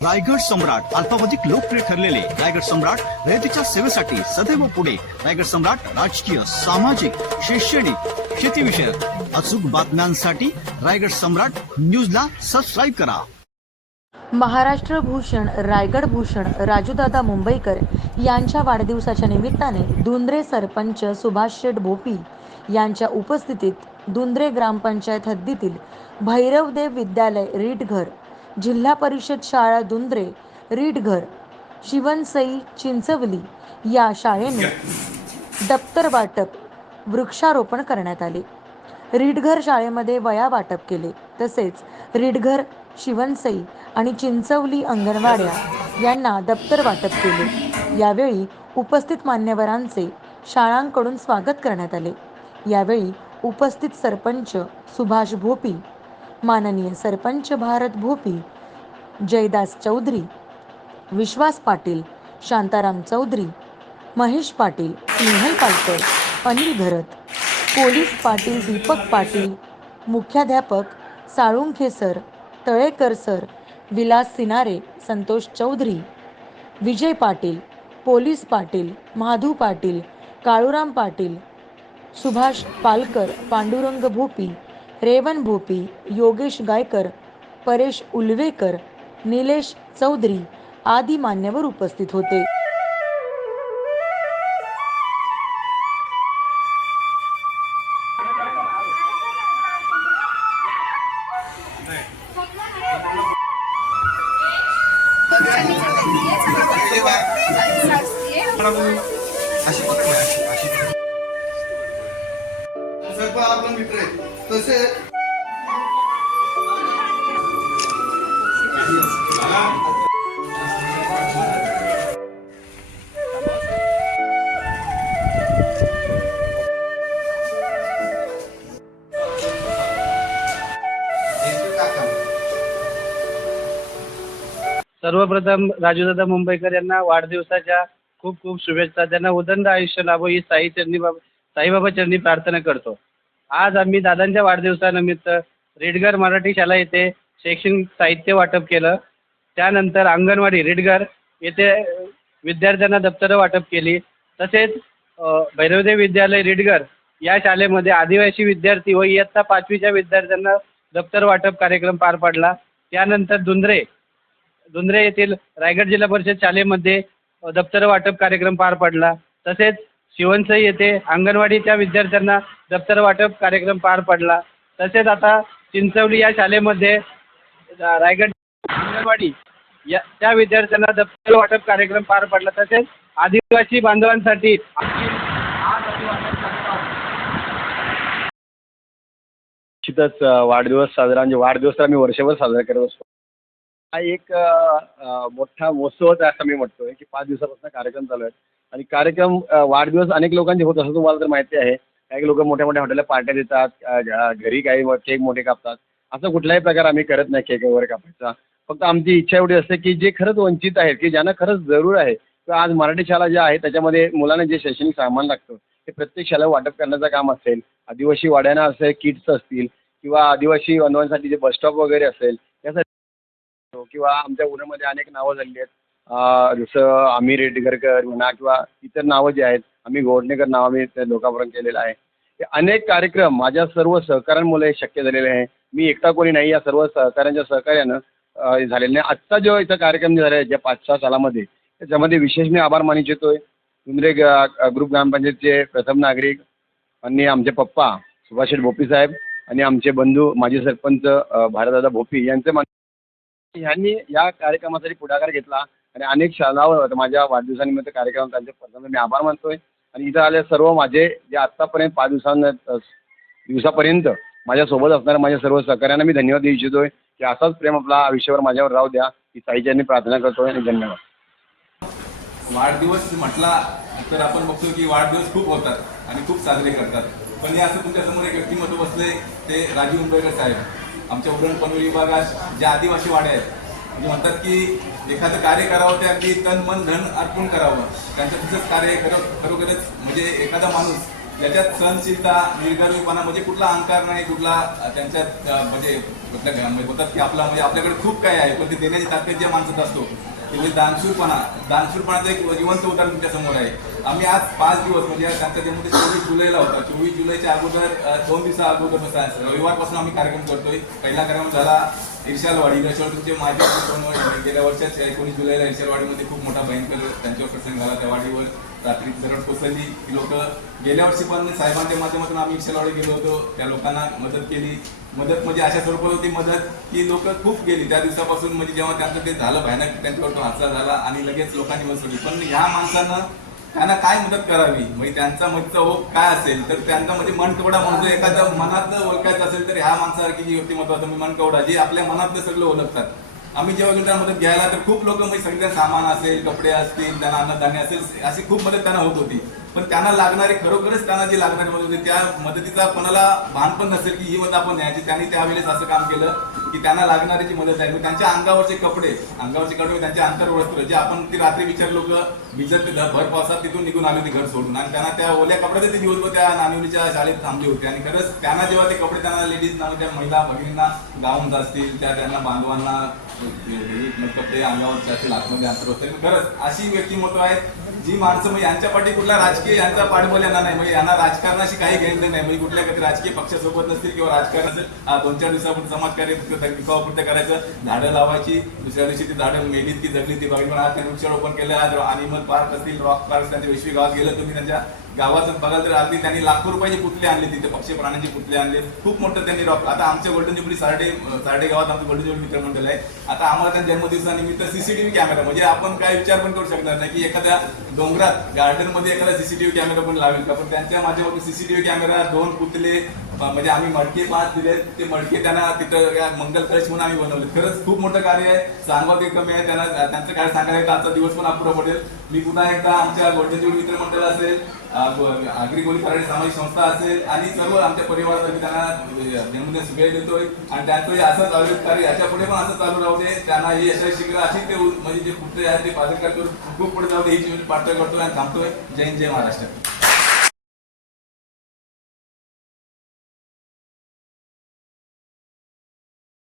रायगड सम्राट अल्पावधिक लोकप्रिय ठरलेले रायगड सम्राट रयतीच्या सेवेसाठी सदैव पुढे. रायगड सम्राट राजकीय सामाजिक शैक्षणिक शेतीविषयक अचूक बातम्यांसाठी रायगड सम्राट न्यूजला सबस्क्राईब करा. महाराष्ट्र भूषण रायगड भूषण राजूदादा मुंबईकर यांच्या वाढदिवसाच्या निमित्ताने दुंद्रे सरपंच सुभाष शेठ भोपी यांच्या उपस्थितीत दुंद्रे ग्रामपंचायत हद्दीतील भैरवदेव विद्यालय रीटघर जिल्हा परिषद शाळा दुंद्रे रीडघर शिवनसई चिंचवली या शाळेने दप्तर वाटप वृक्षारोपण करण्यात आले. रीडघर शाळेमध्ये वया वाटप केले. तसेच रीडघर शिवनसई आणि चिंचवली अंगणवाड्या यांना दप्तर वाटप केले. यावेळी उपस्थित मान्यवरांचे शाळांकडून स्वागत करण्यात आले. यावेळी उपस्थित सरपंच सुभाष भोपी माननीय सरपंच भारत भोपी जयदास चौधरी विश्वास पाटील शांताराम चौधरी महेश पाटील स्नेहल पालकर अनिल घरत पोलीस पाटील दीपक पाटील मुख्याध्यापक Salunkhe sir Talekar sir Vilas Sinare Santosh Chaudhari Vijay Patil police Patil Madhu Patil Kaluram Patil Subhash Palkar Pandurang Bhopi Revan Bhopi Yogesh Gaikar Paresh Ulvekar Nilesh Chaudhari आदी मान्यवर उपस्थित होते सर्व मित्र आहेत सर्वप्रथम राजूदादा मुंबईकर यांना वाढदिवसाच्या खूप खूप शुभेच्छा. त्यांना उदंड आयुष्य लाभो ही साई चरणी बाबा साईबाबा चरणी प्रार्थना करतो. आज आम्ही दादांच्या वाढदिवसानिमित्त रेडगर मराठी शाळा येथे शैक्षणिक साहित्य वाटप केलं. त्यानंतर अंगणवाडी रेडगर येथे विद्यार्थ्यांना दप्तरं वाटप केली. तसेच भैरवदेव विद्यालय रेडगर या शाळेमध्ये आदिवासी विद्यार्थी व इयत्ता पाचवीच्या विद्यार्थ्यांना दप्तर वाटप कार्यक्रम पार पाडला. त्यानंतर धुंद्रे धुंद्रे येथील रायगड जिल्हा परिषद शाळेमध्ये अ, दप्तर वाटप कार्यक्रम पार पडला. तसेच शिवनसई येथे अंगणवाडीच्या विद्यार्थ्यांना दप्तर वाटप कार्यक्रम पार पडला. तसेच आता चिंचवली या शाळेमध्ये रायगड अंगणवाडी या त्या विद्यार्थ्यांना दप्तर वाटप कार्यक्रम पार पडला. तसेच आदिवासी बांधवांसाठी निश्चितच वाढदिवस साजरा म्हणजे वाढदिवस तर आम्ही वर्षभर साजरा करत असतो. हा एक मोठा महोत्सवच आहे असं मी म्हणतोय की पाच दिवसापासून कार्यक्रम चालू आहेत. आणि कार्यक्रम वाढदिवस अनेक लोकांचे होत असं तुम्हाला तर माहिती आहे. काही लोक मोठ्या मोठ्या हॉटेलला पार्ट्या देतात घरी काही केक मोठे कापतात. असं कुठलाही प्रकार आम्ही करत नाही केक वगैरे कापायचा. फक्त आमची इच्छा एवढी असते की जे खरंच वंचित आहेत की ज्यांना खरंच जरूर आहे किंवा आज मराठी शाळा ज्या आहे त्याच्यामध्ये मुलांना जे शैक्षणिक सामान लागतं ते प्रत्येक शाळेला वाटप करण्याचं काम असेल आदिवासी वाड्यांना असेल किट्स असतील किंवा आदिवासी बांधवांसाठी जे बसस्टॉप वगैरे असेल यासाठी किंवा आमच्या पुण्यामध्ये अनेक नावं झालेली आहेत. जसं आम्ही रेडगरकर म्हणा किंवा इतर नावं जी आहेत आम्ही गोडणेकर नाव आम्ही त्या लोकांपर्यंत केलेलं आहे. हे अनेक कार्यक्रम माझ्या सर्व सहकाऱ्यांमुळे हे शक्य झालेले आहे. मी एकटा कोणी नाही या सर्व सहकाऱ्यांच्या सहकार्यानं हे झालेलं नाही. आजचा जो इथं कार्यक्रम झाला आहे ज्या पाच सहा सालामध्ये त्याच्यामध्ये विशेष मी आभार मानित येतोय तुमरे ग- ग्रुप ग्रामपंचायतचे प्रथम नागरिक आणि आमचे पप्पा सुभाष भोपी साहेब आणि आमचे बंधू माजी सरपंच भारतदादा भोपी यांचे मान ह्यांनी या कार्यक्रमासाठी पुढाकार घेतला. आणि अनेक शाळावर माझ्या वाढदिवसानिमित्त कार्यक्रम त्यांचे प्रथम मी आभार मानतोय. आणि इथं आले सर्व माझे जे आत्तापर्यंत पाच दिवसां दिवसापर्यंत माझ्यासोबत असणाऱ्या माझ्या सर्व सहकाऱ्यांना मी धन्यवाद देऊ इच्छितोय. की असाच प्रेम आपला आयुष्यावर माझ्यावर राहू द्या. ही साईच्यांनी प्रार्थना करतोय आणि धन्यवाद. वाढदिवस म्हटला तर आपण बघतो की वाढदिवस खूप होतात आणि खूप साजरे करतात. पण हे असं तुमच्यासमोर एक व्यक्तिमत्व बसले ते राजीव मुंबईकर साहेब. आमच्या उरण पनवेल विभागात जे आदिवासी वाड्या आहेत म्हणजे म्हणतात की एखादं कार्य करावं ते अगदी तन मन धन अर्पण करावं. त्यांचं तिथंच कार्य खरं खरोखरच म्हणजे एखादा माणूस त्याच्यात सहनशीलता निर्गामीपणा म्हणजे कुठला अहंकार नाही कुठला त्यांच्यात म्हणजे बोलतात की आपला म्हणजे आपल्याकडे खूप काय आहे पण ते देण्याची ताकद ज्या माणसात असतो ते म्हणजे दानशूरपणा दानशूरपणाचं एक जिवंत उदाहरण तुमच्या आहे. आम्ही आज पाच दिवस म्हणजे त्यांचा जन्म चोवीस जुलैला होता. चोवीस जुलैच्या अगोदर दोन दिवसा अगोदर रविवारपासून आम्ही कार्यक्रम करतोय. पहिला कार्यक्रम झाला इर्शालवाडी त्याच्यावर तुमचे माझ्या दोन गेल्या वर्षात एकोणीस जुलैला इर्शालवाडीमध्ये खूप मोठा भयंकर त्यांच्यावर प्रसंग झाला त्या वाडीवर रात्री दरड कोसळली. ती लोक गेल्या वर्षी पण साहेबांच्या माध्यमातून आम्ही इर्शालवाडी गेलो होतो. त्या लोकांना मदत केली. मदत म्हणजे अशा स्वरूपात होती मदत की लोक खूप गेली. त्या दिवसापासून म्हणजे जेव्हा त्यांचं ते झालं भयानक त्यांच्यावर तो हादसा झाला आणि लगेच लोकांनी बसवली पण ह्या माणसानं त्यांना काय मदत करावी? म्हणजे त्यांचा मधचा ओघ काय असेल? तर त्यांचा म्हणजे मनकवडा म्हणतो एखाद्या मनात ओळखायचं असेल तर ह्या माणसासारखी जी व्यक्तिमत्व असतं मी म्हणजे मन कवडा जे आपल्या मनातलं सगळं ओळखतात. आम्ही जेव्हा गेलो त्यांना मदत घ्यायला तर खूप लोक म्हणजे सगळ्या सामान असेल कपडे असतील त्यांना अन्नधान्य असेल अशी खूप मदत त्यांना होत होती. पण त्यांना लागणारी खरोखरच त्यांना जी लागणारी मदत होती त्या मदतीचा कोणाला भान पण नसेल की ही मदत आपण न्यायची. त्यांनी त्यावेळेस असं काम केलं. की त्यांना लागणारी जी मदत आहे. मग त्यांच्या अंगावरचे कपडे अंगावरचे कपडे त्यांचे अंतर्वस्त्र जे आपण ती रात्री विचार लोक भिजत भर पावसात तिथून निघून आले होते घर सोडून. आणि त्यांना त्या ओल्या कपड्याचे ते दिवसभर त्या नानिवलीच्या शाळेत थांबले होते. आणि खरंच त्यांना जेव्हा ते कपडे त्यांना लेडीज त्या महिला भगिनींना गाऊन असतील त्या त्यांना बांधवांना हे कपडे अंगावरचे असतील आतमध्ये होते खरंच अशी व्यक्तिमत्व आहेत जी माणसं मग यांच्या पाठी कुठला राजकीय यांचा पाठबळ यांना नाही. म्हणजे यांना राजकारणाशी काही घेणं नाही. म्हणजे कुठल्या कधी राजकीय पक्षासोबत नसतील किंवा राजकारणाचं दोन चार दिवसापूर्वी समाजकार्य विकावापुरतं करायचं झाडं लावायची दुसऱ्या दिवशी ती झाडं मेलीत की जगली ती बघितली पण आज त्यांनी वृक्षारोपण केलं आज अनिमल पार्क असतील रॉक पार्क त्यांच्या विश्वी गावात गेलं तुम्ही त्यांच्या गावात बघाल तर अगदी त्यांनी लाखो रुपयाचे पुतले आणले तिथे पक्षी प्राण्यांचे पुतले आणले. खूप मोठं त्यांनी रॉक आता आमच्या गोल्डन जुबली सारडे सारडे गावात आमचं गोल्डन जुबली मित्रमंडळ आहे. आता आम्हाला त्या जन्मदिवसानिमित्त सीसीटीव्ही कॅमेरा म्हणजे आपण काय विचार पण करू शकणार नाही की एखाद्या डोंगरात गार्डनमध्ये एखादा सीसीटीव्ही कॅमेरा पण लावेल का? पण त्यांच्या माध्यमातून सीसीटीव्ही कॅमेरा दोन पुतले म्हणजे आम्ही मडके पाच दिले ते मडके त्यांना तिथं मंगल कलश म्हणून आम्ही बनवले. खरंच खूप मोठं कार्य आहे सांगवा ते कमी आहे त्यांना त्यांचं काय सांगायला आजचा दिवस पण अपुरा पडेल. मी पुन्हा एकदा आमच्या गोल्डन मित्रमंडळ असेल आगरी गोळी कराडी सामाजिक संस्था असेल आणि सर्व आमच्या परिवारातर्फे त्यांना जन्मदिन शुभेच्छा देतोय. आणि त्यांचं असंच आयोजित कार्य याच्यापुढे पण असं चालू राहू दे त्यांना हे यशस्वी शिकलं अशी ते म्हणजे जे पुढचे आहेत ते पालन करून खूप पुढे जाऊ दे ही प्रार्थना करतोय आणि थांबतोय. जय हिंद, जय महाराष्ट्र.